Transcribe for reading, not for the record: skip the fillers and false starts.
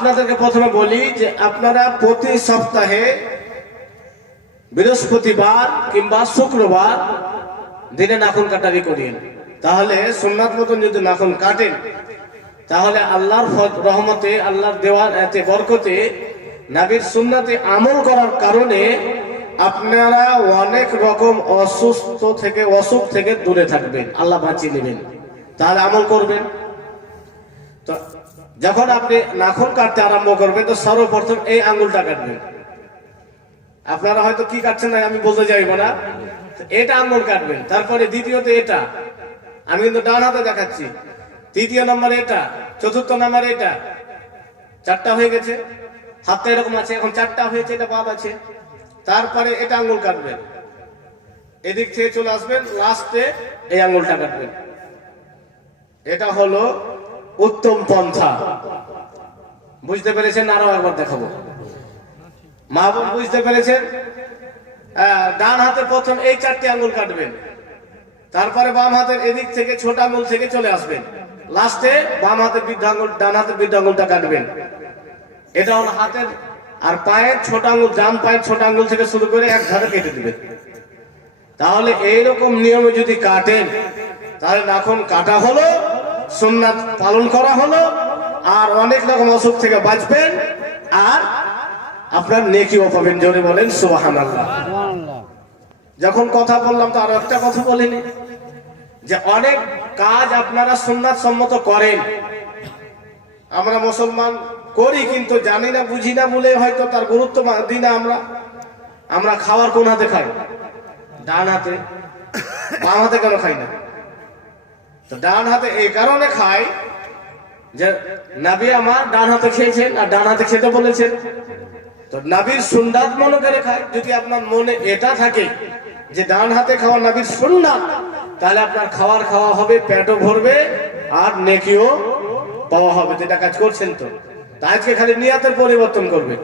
আপনাদেরকে প্রথমে বলি যে আপনারা প্রতি সপ্তাহে বৃহস্পতিবার কিংবা শুক্রবার দিনে নাখুন কাটারি করিয়েন। তাহলে সুন্নাত মতন যদি নাখুন কাটেন তাহলে আল্লাহর রহমতে, আল্লাহর দেওয়ার এতে বরকতে, নবীর সুন্নাতে আমল করার কারণে আপনারা অনেক রকম অসুখ থেকে দূরে থাকবেন, আল্লাহ বাঁচিয়ে নেবেন। তাহলে আমল করবেন। তো যখন আপনি নাখুন কাটতে আরম্ভ করবেন তো সর্বপ্রথম এই আঙ্গুলটা কাটবেন। আপনারা হয়তো কি কাটছেন না আমি বলতে যাইব না, এটা আঙ্গুল কাটবেন। তারপরে দ্বিতীয়ত এটা, আমি কিন্তু ডান হাতে দেখাচ্ছি। তৃতীয় নম্বর এটা, চতুর্থ নম্বর এটা, চারটা হয়ে গেছে। হাতটা এরকম আছে, এখন চারটা হয়েছে, এটা বাদ আছে। তারপরে এটা আঙ্গুল কাটবেন, এদিক থেকে চলে আসবেন, লাস্টে এই আঙ্গুলটা কাটবেন। এটা হলো উত্তম পন্থা। বুঝতে পেরেছেন? আরো একবার দেখাবো। মা বোন বুঝতে পেরেছেন? ডান হাতে প্রথম এই চারটি আঙ্গুল কাটবেন, তারপরে বাম হাতের এদিক থেকে ছোট আঙ্গুল থেকে চলে আসবেন, লাস্টে বাম হাতের বৃদ্ধ আঙ্গুল, ডান হাতের বৃদ্ধ আঙ্গুলটা কাটবেন। এটা হলো হাতের আর পায়ের ছোট আঙ্গুল, ডান পায়ের ছোট আঙ্গুল থেকে শুরু করে এক ধারে কেটে দিবেন। তাহলে এইরকম নিয়মে যদি কাটেন তাহলে নাখুন কাটা হলো, সুন্নাত পালন করা হলো, আর অনেক রকম অসুখ থেকে বাঁচবেন, আর আপনার নেকিও পাবেন। জোরে বলেন সুবহানাল্লাহ। যখন কথা বললাম তো আরো একটা কথা বলিনি, যে অনেক কাজ আপনারা সুন্নাত সম্মত করেন, আমরা মুসলমান করি কিন্তু জানি না, বুঝি না বলে হয়তো তার গুরুত্ব দিই না। আমরা খাওয়ার কোন হাতে খাই? ডান হাতে। বাম হাতে কেন খাই না? তো ডান হাতে এই কারণে খাই যে নবী আমার ডান হাতে খেয়েছেন আর ডান হাতে খেতে বলেছেন। তো নবীর সুন্নাত মনে করে খাই। যদি আপনার মনে এটা থাকে যে ডান হাতে খাওয়া নবীর সুন্নাত, তাহলে আপনার খাওয়া হবে, পেটও ভরবে, আর নেকিও পাওয়া হবে। যেটা কাজ করছেন তো আজকে খালি নিয়াতের পরিবর্তন করবে।